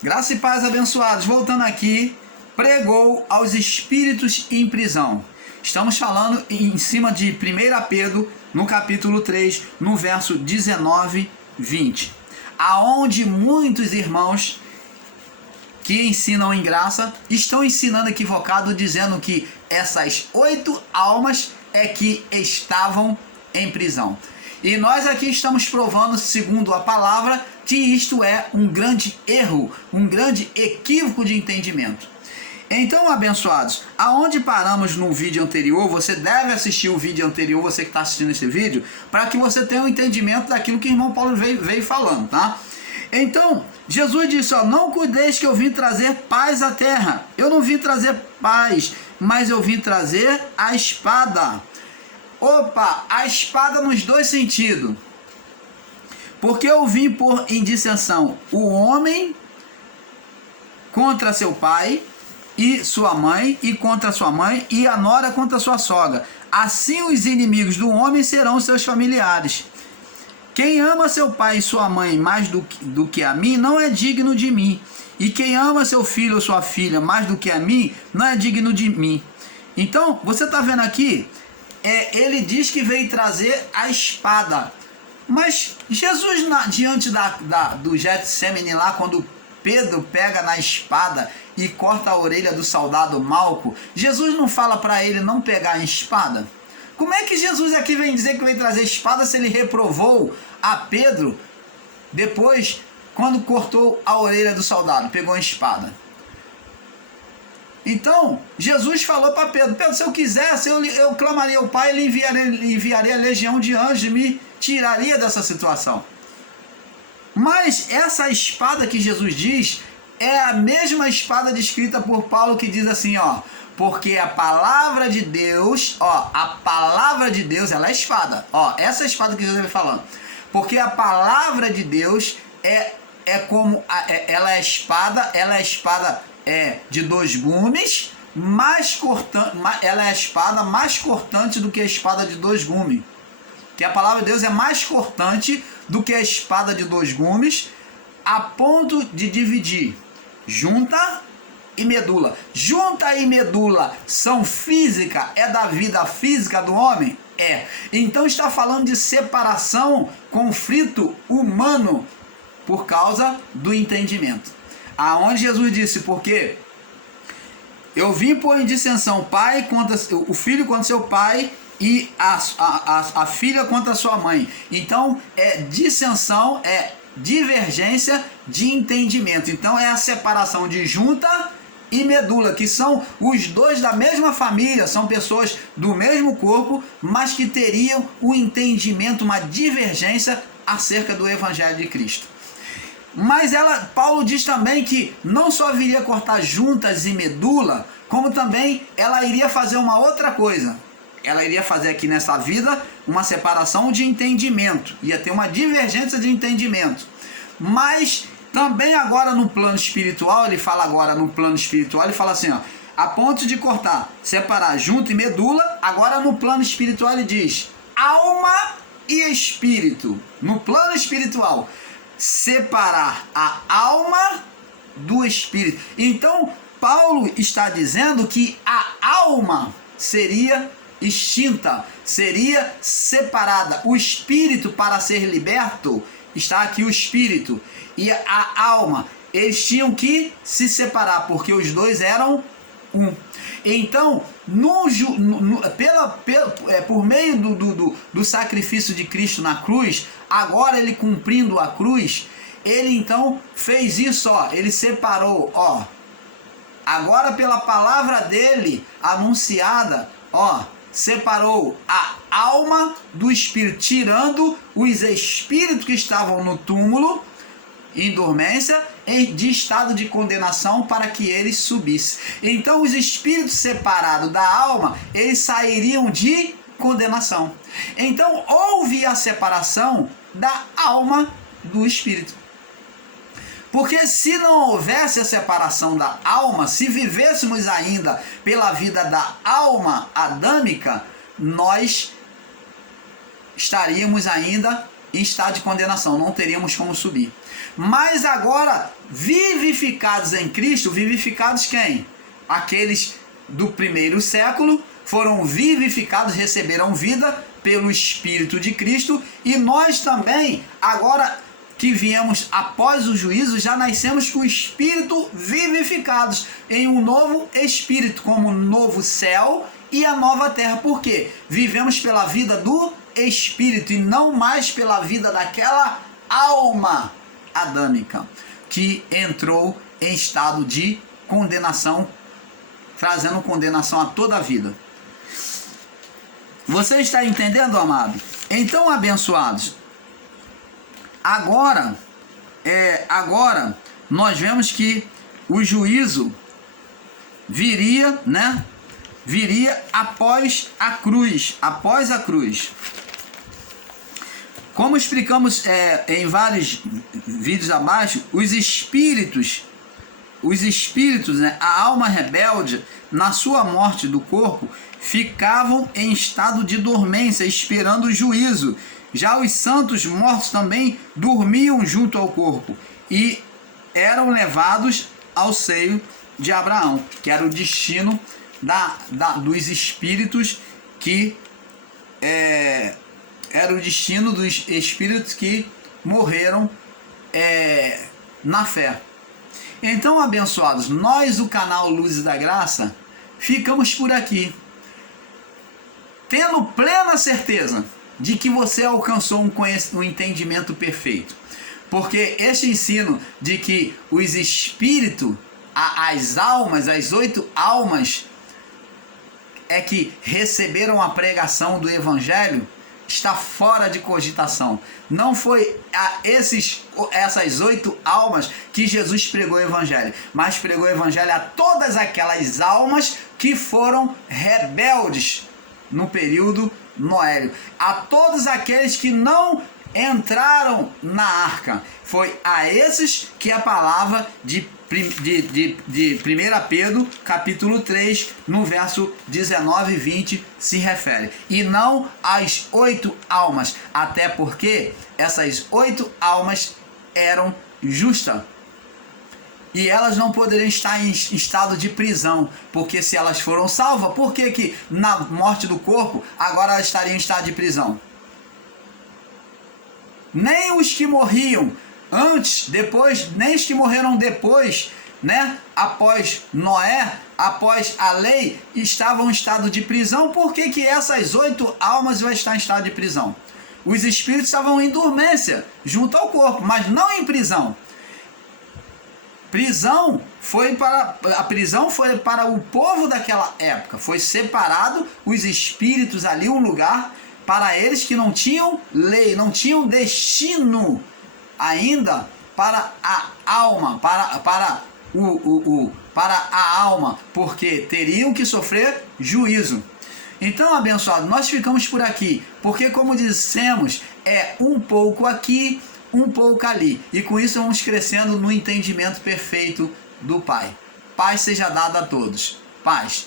Graça e paz, abençoados. Voltando aqui, pregou aos espíritos em prisão. Estamos falando em cima de 1 Pedro, no capítulo 3, no verso 19, 20. Aonde muitos irmãos que ensinam em graça estão ensinando equivocado, dizendo que essas 8 almas é que estavam em prisão. E nós aqui estamos provando, segundo a palavra, que isto é um grande erro, um grande equívoco de entendimento. Então, abençoados, aonde paramos no vídeo anterior, você deve assistir o vídeo anterior, você que está assistindo esse vídeo, para que você tenha um entendimento daquilo que o irmão Paulo veio falando, tá? Então, Jesus disse, ó, não cuideis que eu vim trazer paz à terra. Eu não vim trazer paz, mas eu vim trazer a espada. Opa, a espada nos dois sentidos. Porque eu vim pôr em dissensão o homem contra seu pai e sua mãe, e contra sua mãe, e a nora contra sua sogra. Assim os inimigos do homem serão seus familiares. Quem ama seu pai e sua mãe mais do que a mim, não é digno de mim. E quem ama seu filho ou sua filha mais do que a mim, não é digno de mim. Então, você está vendo aqui, ele diz que veio trazer a espada. Mas Jesus, diante do Getsemane lá, quando Pedro pega na espada e corta a orelha do soldado Malco, Jesus não fala para ele não pegar a espada? Como é que Jesus aqui vem dizer que vem trazer espada se ele reprovou a Pedro depois, quando cortou a orelha do soldado, pegou a espada? Então, Jesus falou para Pedro, Pedro, se eu quisesse, eu clamaria ao Pai, ele enviaria a legião de anjos e me tiraria dessa situação. Mas essa espada que Jesus diz é a mesma espada descrita por Paulo, que diz assim, ó, porque a palavra de Deus, ó, a palavra de Deus, ela é espada, ó, essa espada que Jesus vai falando, porque a palavra de Deus ela é espada de 2 gumes, ela é a espada mais cortante do que a espada de 2 gumes. Que a palavra de Deus é mais cortante do que a espada de 2 gumes, a ponto de dividir junta e medula. Junta e medula são física, é da vida física do homem? É. Então está falando de separação, conflito humano por causa do entendimento. Aonde Jesus disse, porque eu vim pôr em dissensão o filho contra seu pai e a filha contra sua mãe. Então, dissensão, divergência de entendimento. Então, é a separação de junta e medula, que são os dois da mesma família, são pessoas do mesmo corpo, mas que teriam um entendimento, uma divergência acerca do Evangelho de Cristo. Mas Paulo diz também que não só viria cortar juntas e medula, como também ela iria fazer uma outra coisa. Ela iria fazer aqui nessa vida uma separação de entendimento, ia ter uma divergência de entendimento. Mas também agora no plano espiritual, ele fala assim, ó, a ponto de cortar, separar junta e medula. Agora no plano espiritual ele diz alma e espírito. No plano espiritual, separar a alma do espírito. Então Paulo está dizendo que a alma seria extinta, seria separada. O espírito, para ser liberto, está aqui o espírito e a alma, eles tinham que se separar, porque os dois eram um. Então, por meio do sacrifício de Cristo na cruz, agora ele cumprindo a cruz, ele então fez isso, ó, ele separou, ó, agora pela palavra dele anunciada, ó, separou a alma do espírito, tirando os espíritos que estavam no túmulo, em dormência, de estado de condenação, para que eles subissem. Então os espíritos separados da alma, eles sairiam de condenação. Então houve a separação da alma do espírito. Porque se não houvesse a separação da alma, se vivêssemos ainda pela vida da alma adâmica, nós estaríamos ainda em estado de condenação, não teríamos como subir. Mas agora, vivificados em Cristo, vivificados quem? Aqueles do primeiro século foram vivificados, receberam vida pelo Espírito de Cristo, e nós também, agora que viemos após o juízo, já nascemos com o Espírito vivificados em um novo Espírito, como o novo céu e a nova terra. Por quê? Vivemos pela vida do Espírito e não mais pela vida daquela alma adâmica que entrou em estado de condenação, trazendo condenação a toda a vida. Você está entendendo, amado? Então, abençoados, agora nós vemos que o juízo viria, né? Viria após a cruz, Como explicamos em vários vídeos abaixo, os espíritos, né, a alma rebelde, na sua morte do corpo, ficavam em estado de dormência, esperando o juízo. Já os santos mortos também dormiam junto ao corpo e eram levados ao seio de Abraão, que era o destino dos espíritos que era o destino dos espíritos que morreram na fé. Então, abençoados, nós do canal Luzes da Graça ficamos por aqui, tendo plena certeza de que você alcançou um entendimento perfeito. Porque este ensino de que os espíritos, as almas, as 8 almas que receberam a pregação do Evangelho, está fora de cogitação. Não foi a essas 8 almas que Jesus pregou o Evangelho, mas pregou o Evangelho a todas aquelas almas que foram rebeldes no período noélio, a todos aqueles que não entraram na arca. Foi a esses que a palavra de 1 Pedro, capítulo 3, no verso 19 e 20 se refere. E não às 8 almas, até porque essas 8 almas eram justas. E elas não poderiam estar em estado de prisão, porque se elas foram salvas, por que na morte do corpo agora elas estariam em estado de prisão? Nem os que morriam antes, depois, nem os que morreram depois, né, após Noé, após a lei, estavam em estado de prisão. Por que essas 8 almas vão estar em estado de prisão? Os espíritos estavam em dormência junto ao corpo, mas não em prisão. A prisão foi para o povo daquela época. Foi separado os espíritos ali, um lugar para eles que não tinham lei, não tinham destino ainda para a alma, para a alma, porque teriam que sofrer juízo. Então, abençoado, nós ficamos por aqui, porque como dissemos, é um pouco aqui, um pouco ali, e com isso vamos crescendo no entendimento perfeito do Pai. Paz seja dada a todos. Paz.